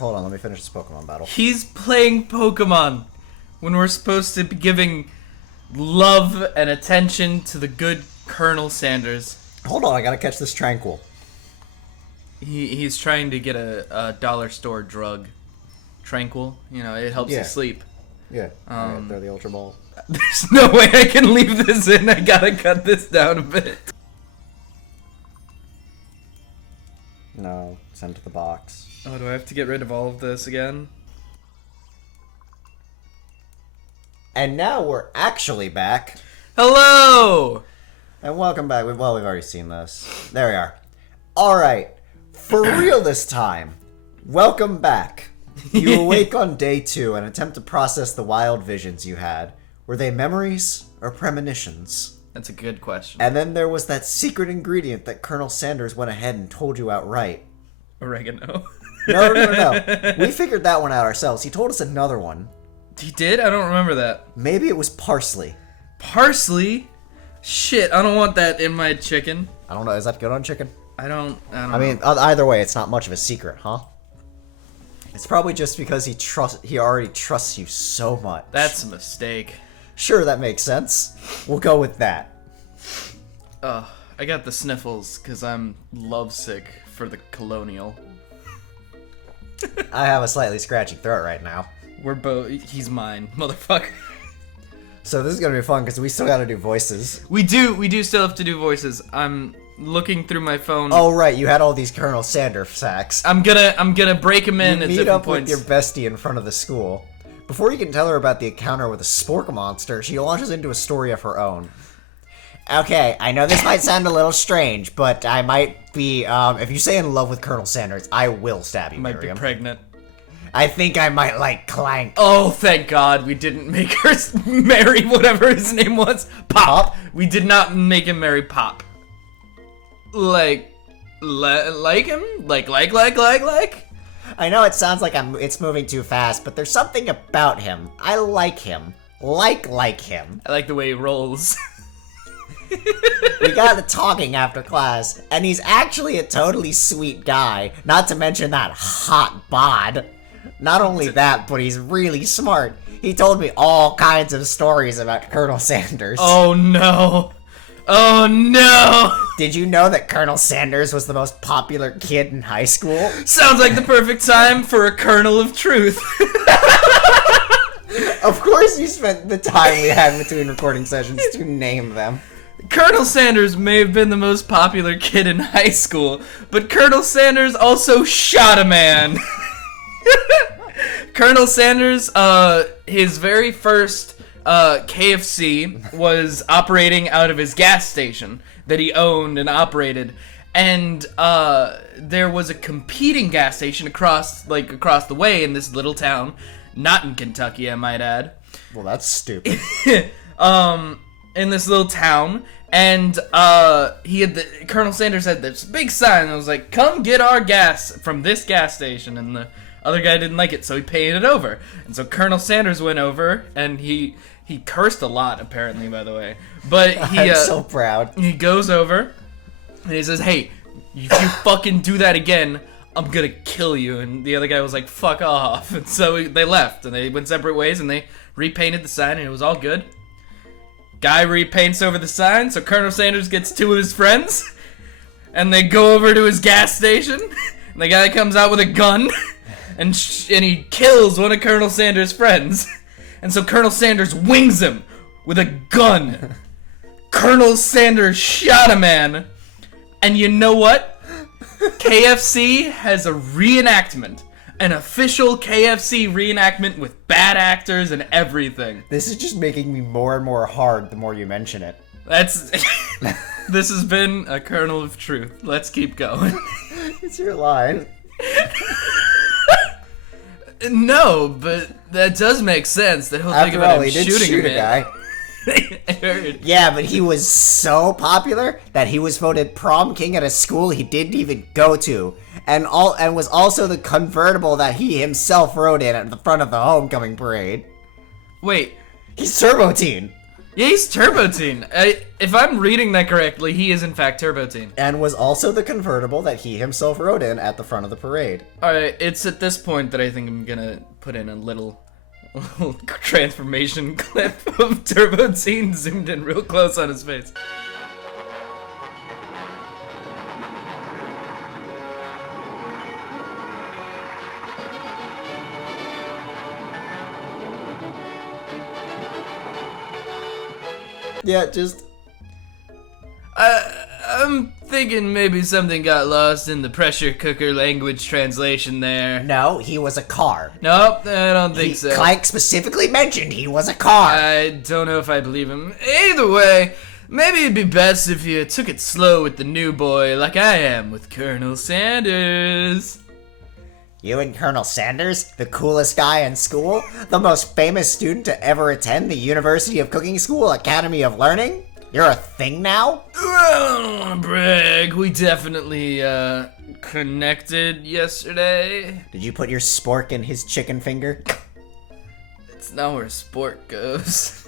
hold on. Let me finish this Pokemon battle. He's playing Pokemon when we're supposed to be giving love and attention to the good Colonel Sanders. Hold on, I gotta catch this Tranquil. He's trying to get a dollar store drug. Tranquil, it helps you sleep. Yeah, alright, throw the Ultra Ball. There's no way I can leave this in. I gotta cut this down a bit. No, send to the box. Oh, do I have to get rid of all of this again? And now we're actually back. Hello! And welcome back. Well, we've already seen this. There we are. Alright, for real this time. Welcome back. You awake on day 2 and attempt to process the wild visions you had. Were they memories or premonitions? That's a good question. And then there was that secret ingredient that Colonel Sanders went ahead and told you outright. Oregano. No. We figured that one out ourselves. He told us another one. He did? I don't remember that. Maybe it was parsley. Parsley? Shit, I don't want that in my chicken. I don't know. Is that good on chicken? I don't I mean, either way, it's not much of a secret, huh? It's probably just because he already trusts you so much. That's a mistake. Sure, that makes sense. We'll go with that. I got the sniffles because I'm lovesick for the colonial. I have a slightly scratchy throat right now. We're both. He's mine, motherfucker. So this is gonna be fun because we still gotta do voices. We do still have to do voices. I'm looking through my phone. Oh right, you had all these Colonel Sanders facts. I'm gonna break them in you at meet different up points. with your bestie in front of the school. Before you can tell her about the encounter with a spork monster, she launches into a story of her own. Okay, I know this might sound a little strange, but I might be, if you say in love with Colonel Sanders, I will stab you, Might Miriam. be pregnant. I think I might like Clank. Oh, thank God we didn't make her marry whatever his name was. Pop. We did not make him marry Pop. Like him? Like? I know it sounds like it's moving too fast, but there's something about him. I like him. Like him. I like the way he rolls. We got to talking after class, and he's actually a totally sweet guy, not to mention that hot bod. Not only that, but he's really smart. He told me all kinds of stories about Colonel Sanders. Oh no. Oh no! Did you know that Colonel Sanders was the most popular kid in high school? Sounds like the perfect time for a kernel of truth. Of course you spent the time we had between recording sessions to name them. Colonel Sanders may have been the most popular kid in high school, but Colonel Sanders also shot a man. Colonel Sanders, his very first KFC was operating out of his gas station that he owned and operated, and there was a competing gas station across the way in this little town, not in Kentucky, I might add. Well, that's stupid. In this little town, and Colonel Sanders had this big sign that was like, "Come get our gas from this gas station," and the other guy didn't like it, so he painted it over. And so Colonel Sanders went over, and he cursed a lot, apparently, by the way. But I'm so proud. He goes over, and he says, "Hey, if you fucking do that again, I'm gonna kill you." And the other guy was like, "Fuck off." And so they left, and they went separate ways, and they repainted the sign, and it was all good. Guy repaints over the sign, so Colonel Sanders gets 2 of his friends, and they go over to his gas station, and the guy comes out with a gun, and he kills one of Colonel Sanders' friends. And so Colonel Sanders wings him with a gun. Colonel Sanders shot a man. And you know what? KFC has a reenactment. An official KFC reenactment with bad actors and everything. This is just making me more and more hard the more you mention it. This has been a kernel of truth. Let's keep going. It's your line. No, but that does make sense. That he'll think about him shooting a guy. I heard. Yeah, but he was so popular that he was voted prom king at a school he didn't even go to, and was also the convertible that he himself rode in at the front of the homecoming parade. Wait, he's Turbo Teen. Yeah, he's Turbo Teen. If I'm reading that correctly, he is in fact Turbo Teen. And was also the convertible that he himself rode in at the front of the parade. Alright, it's at this point that I think I'm gonna put in a little transformation clip of Turbo Teen zoomed in real close on his face. Yeah, just... I'm thinking maybe something got lost in the pressure cooker language translation there. No, he was a car. Nope, I don't think so. Clank specifically mentioned he was a car. I don't know if I believe him. Either way, maybe it'd be best if you took it slow with the new boy like I am with Colonel Sanders. You and Colonel Sanders, the coolest guy in school, the most famous student to ever attend the University of Cooking School Academy of Learning? You're a thing now? Well, I don't want to brag. We definitely, connected yesterday. Did you put your spork in his chicken finger? It's not where sport goes.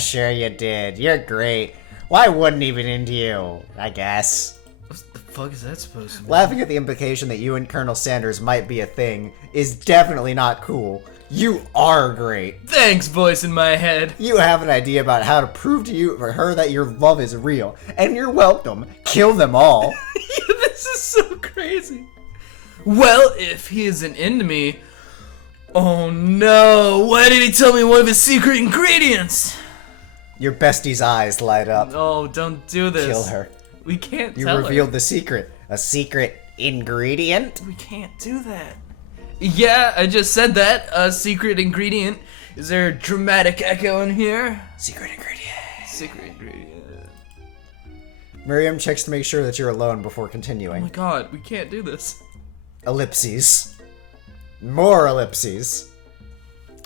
Sure you did. You're great. Why wouldn't even into you, I guess? What the fuck is that supposed to mean? Laughing at the implication that you and Colonel Sanders might be a thing is definitely not cool. You are great. Thanks, voice in my head. You have an idea about how to prove to you or her that your love is real, and you're welcome. Kill them all. This is so crazy. Well, if he isn't into me... Oh no, why did he tell me one of his secret ingredients? Your bestie's eyes light up. Oh, don't do this. Kill her. We can't You tell revealed her. the secret. A secret ingredient? We can't do that. Yeah, I just said that. A secret ingredient. Is there a dramatic echo in here? Secret ingredient. Secret ingredient. Miriam checks to make sure that you're alone before Oh continuing. my god, we can't do this. Ellipses. More ellipses.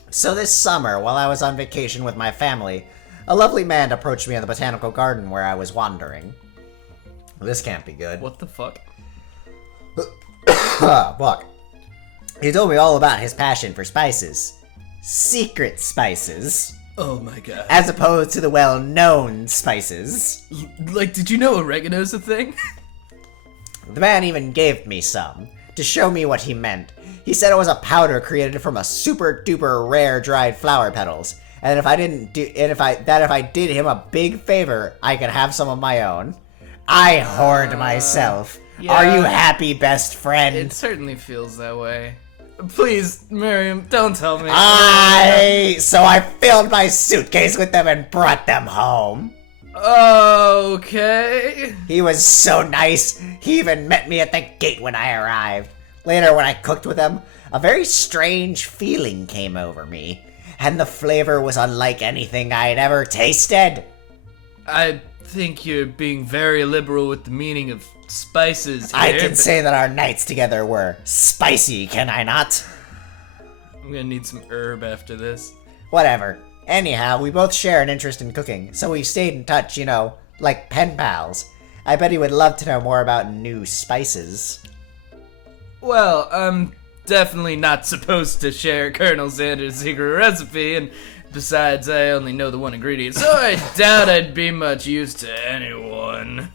So this summer, while I was on vacation with my family, a lovely man approached me in the botanical garden where I was wandering. This can't be good. What the fuck? Look. He told me all about his passion for spices. Secret spices. Oh my god. As opposed to the well-known spices. Like, did you know oregano's a thing? The man even gave me some, to show me what he meant. He said it was a powder created from a super-duper rare dried flower petals, and if I did him a big favor, I could have some of my own. I hoard myself. yeah. Are you happy, best friend? It certainly feels that way. Please, Miriam, don't tell me. So I filled my suitcase with them and brought them home. Okay. He was so nice, he even met me at the gate when I arrived. Later, when I cooked with him, a very strange feeling came over me, and the flavor was unlike anything I'd ever tasted. I think you're being very liberal with the meaning of spices here. I can say that our nights together were spicy, can I not? I'm gonna need some herb after this. Whatever. Anyhow, we both share an interest in cooking, so we've stayed in touch, like pen pals. I bet he would love to know more about new spices. Well, I'm definitely not supposed to share Colonel Sanders' secret recipe, and besides, I only know the one ingredient, so I doubt I'd be much use to anyone.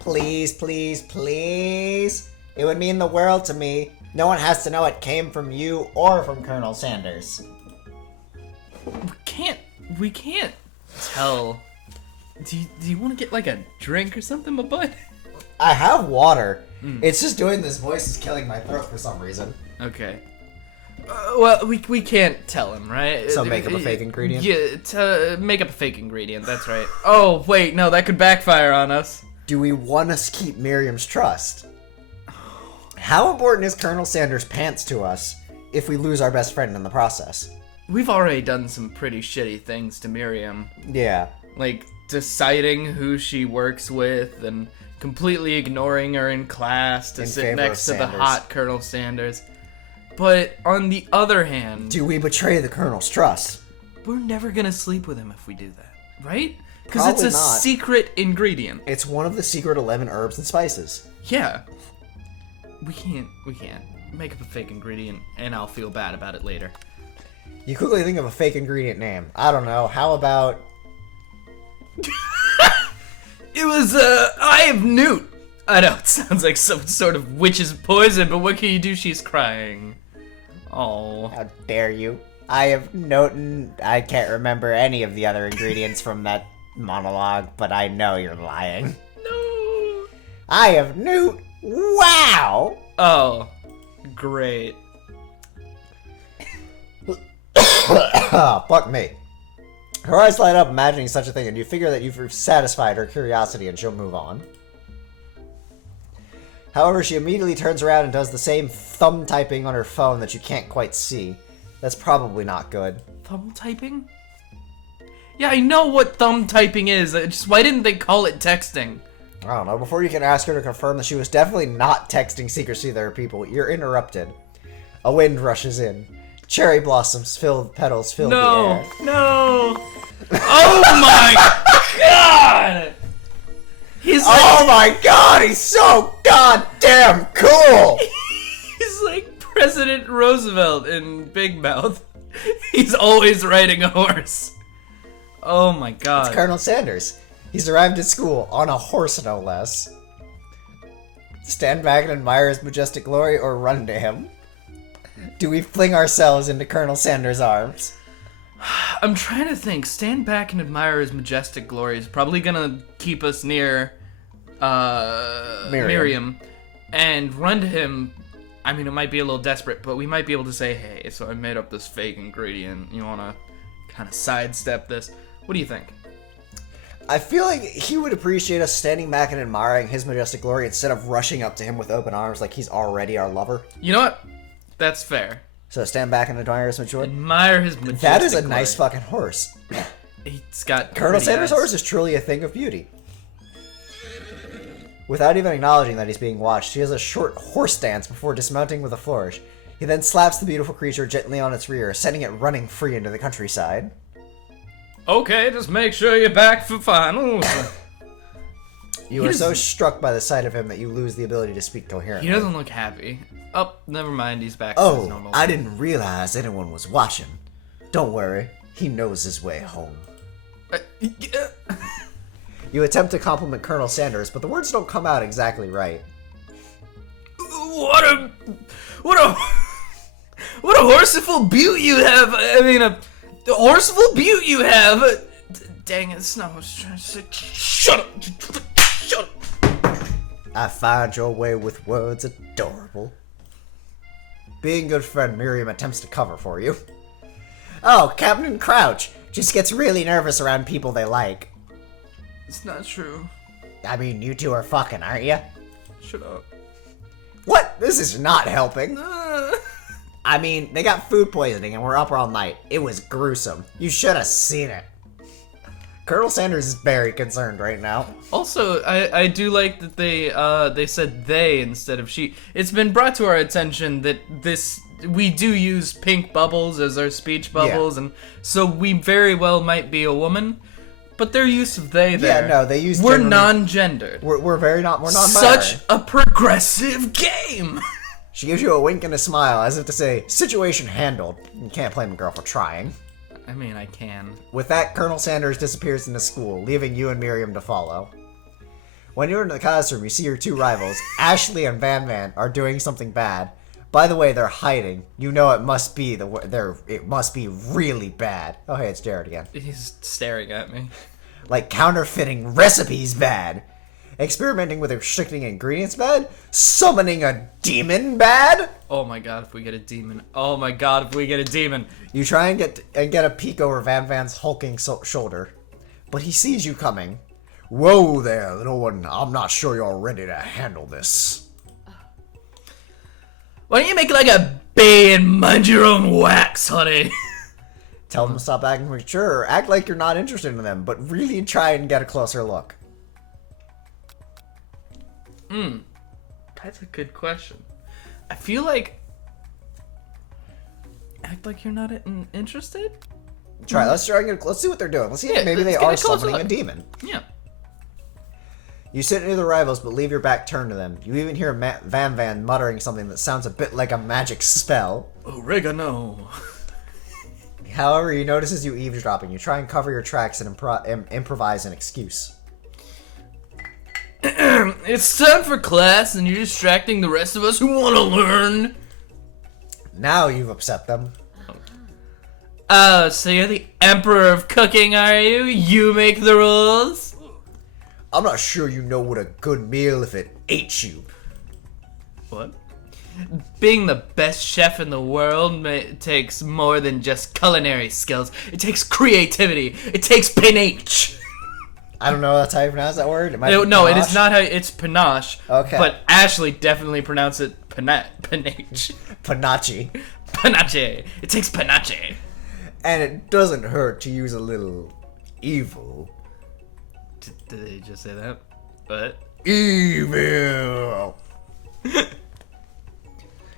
Please, please, please. It would mean the world to me. No one has to know it came from you or from Colonel Sanders. We can't tell. Do you want to get like a drink or something, my bud? I have water. It's just doing this voice is killing my throat for some reason. Okay. Well, we can't tell him, right? So make up a fake ingredient? Yeah, make up a fake ingredient, that's right. Oh, wait, no, that could backfire on us. Do we want to keep Miriam's trust? How important is Colonel Sanders' pants to us if we lose our best friend in the process? We've already done some pretty shitty things to Miriam. Yeah. Like, deciding who she works with and completely ignoring her in class to sit next to the hot Colonel Sanders. But on the other hand... Do we betray the Colonel's trust? We're never gonna sleep with him if we do that, right? Because it's Probably a not. secret ingredient. It's one of the secret 11 herbs and spices. Yeah. We can't. Make up a fake ingredient, and I'll feel bad about it later. You quickly think of a fake ingredient name. I don't know. How about... It was, Eye of Newt. I know, it sounds like some sort of witch's poison, but what can you do? She's crying. Oh. How dare you? I have noted... I can't remember any of the other ingredients from that monologue, but I know you're lying. No. I have Newt. Wow! Oh. Great. Fuck me. Her eyes light up imagining such a thing, and you figure that you've satisfied her curiosity and she'll move on. However, she immediately turns around and does the same thumb typing on her phone that you can't quite see. That's probably not good. Thumb typing? Yeah, I know what thumb typing is. Why didn't they call it texting? I don't know. Before you can ask her to confirm that she was definitely not texting secrecy to other people, you're interrupted. A wind rushes in. Cherry blossoms petals fill the air. No! Oh my god! Oh my god, he's so goddamn cool! He's like President Roosevelt in Big Mouth. He's always riding a horse. Oh my god. It's Colonel Sanders. He's arrived at school on a horse, no less. Stand back and admire his majestic glory, or run to him? Do we fling ourselves into Colonel Sanders' arms? I'm trying to think. Stand back and admire his majestic glory is probably gonna keep us near Miriam. And run to him. I mean, it might be a little desperate, but we might be able to say, hey, so I made up this fake ingredient. You wanna kind of sidestep this? What do you think? I feel like he would appreciate us standing back and admiring his majestic glory instead of rushing up to him with open arms like he's already our lover. You know what? That's fair. So stand back and admire his majestic. Admire his majestic That is a glory. nice fucking horse. He's got Colonel Sanders' eyes. horse is truly a thing of beauty. Without even acknowledging that he's being watched, he has a short horse dance before dismounting with a flourish. He then slaps the beautiful creature gently on its rear, sending it running free into the countryside. Okay, just make sure you're back for finals. You are so struck by the sight of him that you lose the ability to speak coherently. He doesn't look happy. Oh, never mind, he's back to his Oh, normal. I didn't realize anyone was watching. Don't worry, he knows his way home. You attempt to compliment Colonel Sanders, but the words don't come out exactly right. What a horseful beaut you have. I mean, a horseful beaut you have. Dang it, Snow was trying to say, shut up. Shut up. I find your way with words adorable. Being good friend, Miriam attempts to cover for you. Oh, Captain Crouch just gets really nervous around people they like. It's not true. I mean, you two are fucking, aren't you? Shut up. What? This is not helping. I mean, they got food poisoning and we're up all night. It was gruesome. You should have seen it. Colonel Sanders is very concerned right now. Also, I do like that they said they instead of she. It's been brought to our attention that we do use pink bubbles as our speech bubbles, and so we very well might be a woman. But their use of they there. Yeah, no, they use. We're non-gendered. We're non-binary. Such a progressive game. She gives you a wink and a smile, as if to say, "Situation handled." You can't blame a girl for trying. I mean, I can. With that, Colonel Sanders disappears into school, leaving you and Miriam to follow. When you're in the classroom, you see your two rivals, Ashley and Van Van, are doing something bad. By the way, they're hiding. You know it must be it must be really bad. Oh, hey, it's Jared again. He's staring at me. Like counterfeiting recipes bad. Experimenting with restricting ingredients bad. Summoning a demon bad. Oh my god, if we get a demon. Oh my god, if we get a demon. You try and get a peek over Van Van's hulking shoulder, but he sees you coming. Whoa there, little one. I'm not sure you're ready to handle this. Why don't you make like a bee and mind your own wax, honey? Tell them to stop acting mature, or act like you're not interested in them, but really try and get a closer look. That's a good question. I feel like... Act like you're not interested? Try. Let's see what they're doing. Let's see if maybe let's they get are a closer summoning a look. demon. Yeah. You sit near the rivals, but leave your back turned to them. You even hear Van Van muttering something that sounds a bit like a magic spell. Oregano. However, he notices you eavesdropping. You try and cover your tracks and improvise an excuse. It's time for class, and you're distracting the rest of us who want to learn. Now you've upset them. Oh, so you're the emperor of cooking, are you? You make the rules? I'm not sure you know what a good meal if it ate you. What? Being the best chef in the world takes more than just culinary skills. It takes creativity. It takes panache. I don't know that's how you pronounce that word. No, it is not how it's panache. Okay. But Ashley definitely pronounced it panache. Panache. Panache. It takes panache. And it doesn't hurt to use a little evil. Did they just say that? What? Evil.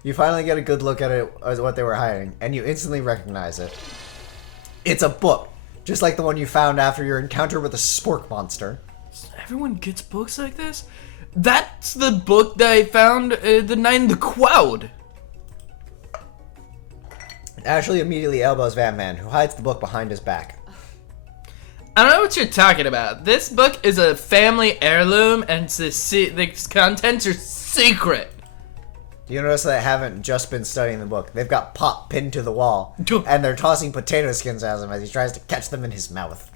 You finally get a good look at it as what they were hiding, and you instantly recognize it. It's a book, just like the one you found after your encounter with the spork monster. Everyone gets books like this? That's the book that I found the night in the crowd. Ashley immediately elbows Van Man, who hides the book behind his back. I don't know what you're talking about. This book is a family heirloom, and the contents are secret. You notice that they haven't just been studying the book. They've got Pop pinned to the wall, and they're tossing potato skins at him as he tries to catch them in his mouth.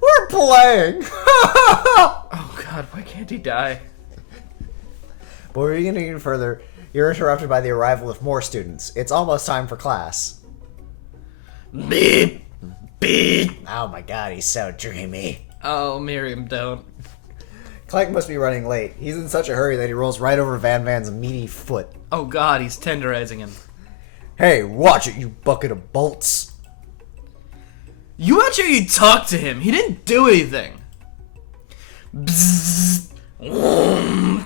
We're playing! Oh god, why can't he die? But we're getting even further. You're interrupted by the arrival of more students. It's almost time for class. Beep! Beep! Oh my god, he's so dreamy. Oh, Miriam, don't. Clank must be running late. He's in such a hurry that he rolls right over Van Van's meaty foot. Oh god, he's tenderizing him. Hey, watch it, you bucket of bolts. You watch how you talk to him. He didn't do anything. Bzzz. Who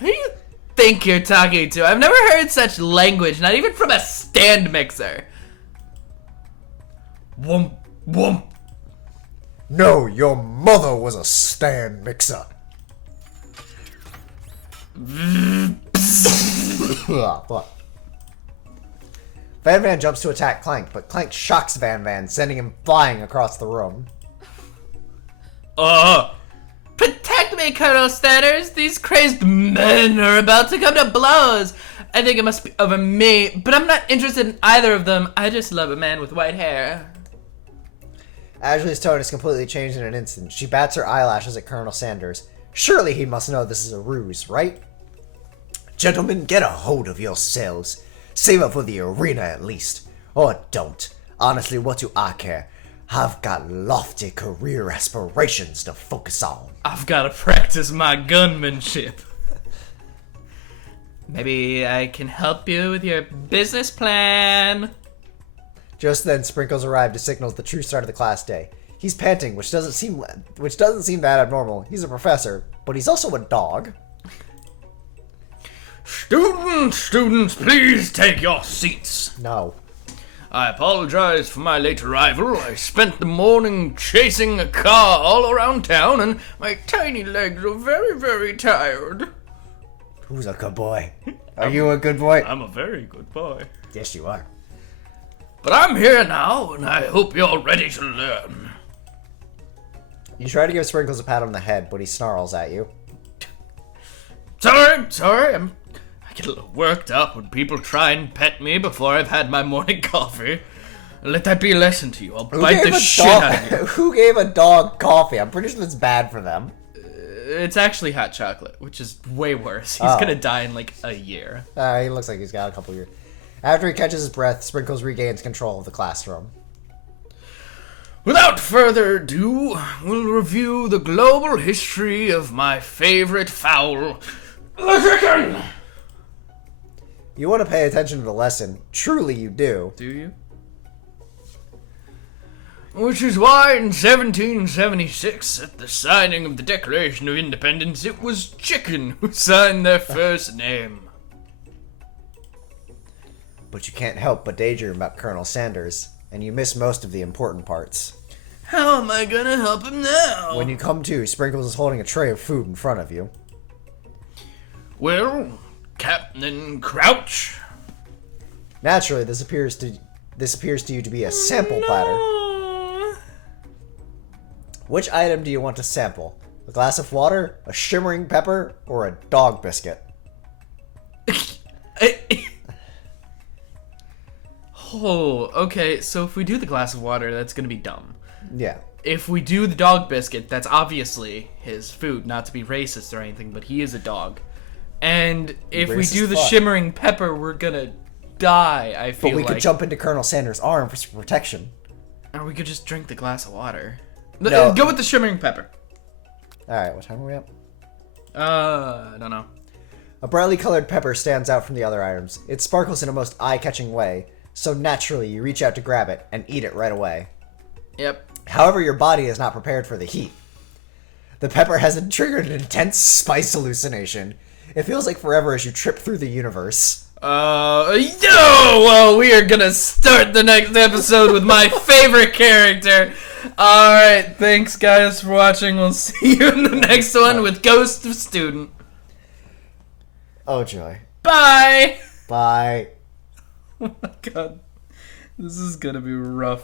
do you think you're talking to? I've never heard such language, not even from a stand mixer. Whoomp, whoomp. No, your mother was a stand mixer. Van Van jumps to attack Clank, but Clank shocks Van Van, sending him flying across the room. Protect me, Colonel Stanners! These crazed men are about to come to blows! I think it must be over me, but I'm not interested in either of them. I just love a man with white hair. Ashley's tone is completely changed in an instant. She bats her eyelashes at Colonel Sanders. Surely he must know this is a ruse, right? Gentlemen, get a hold of yourselves. Save up for the arena at least. Or don't. Honestly, what do I care? I've got lofty career aspirations to focus on. I've got to practice my gunmanship. Maybe I can help you with your business plan. Just then, Sprinkles arrived to signal the true start of the class day. He's panting, which doesn't seem that abnormal. He's a professor, but he's also a dog. Students, please take your seats. No. I apologize for my late arrival. I spent the morning chasing a car all around town, and my tiny legs are very, very tired. Who's a good boy? Are you a good boy? I'm a very good boy. Yes, you are. But I'm here now, and I hope you're ready to learn. You try to give Sprinkles a pat on the head, but he snarls at you. Sorry, I get a little worked up when people try and pet me before I've had my morning coffee. Let that be a lesson to you. I'll bite the shit out of you. Who gave a dog coffee? I'm pretty sure that's bad for them. It's actually hot chocolate, which is way worse. He's gonna die in like a year. He looks like he's got a couple years. After he catches his breath, Sprinkles regains control of the classroom. Without further ado, we'll review the global history of my favorite fowl, Lickin. You want to pay attention to the lesson. Truly you do. Do you? Which is why in 1776, at the signing of the Declaration of Independence, it was Chicken who signed their first name. But you can't help but daydream about Colonel Sanders, and you miss most of the important parts. How am I gonna help him now? When you come to, Sprinkles is holding a tray of food in front of you. Well, Captain Crouch. Naturally, this appears to This appears to you to be a sample platter. No. Which item do you want to sample? A glass of water, a shimmering pepper, or a dog biscuit? Oh, okay, so if we do the glass of water, that's gonna be dumb. Yeah. If we do the dog biscuit, that's obviously his food, not to be racist or anything, but he is a dog. And if we do the shimmering pepper, we're gonna die, I feel like. But we could jump into Colonel Sanders' arm for some protection. Or we could just drink the glass of water. No. Go with the shimmering pepper. Alright, what time are we at? I don't know. A brightly colored pepper stands out from the other items. It sparkles in a most eye-catching way, so naturally you reach out to grab it and eat it right away. Yep. However, your body is not prepared for the heat. The pepper has triggered an intense spice hallucination. It feels like forever as you trip through the universe. Well, we are gonna start the next episode with my favorite character. Alright, thanks guys for watching. We'll see you in the next one with Ghost of Student. Oh joy. Bye! Bye. Oh my god. This is gonna be rough.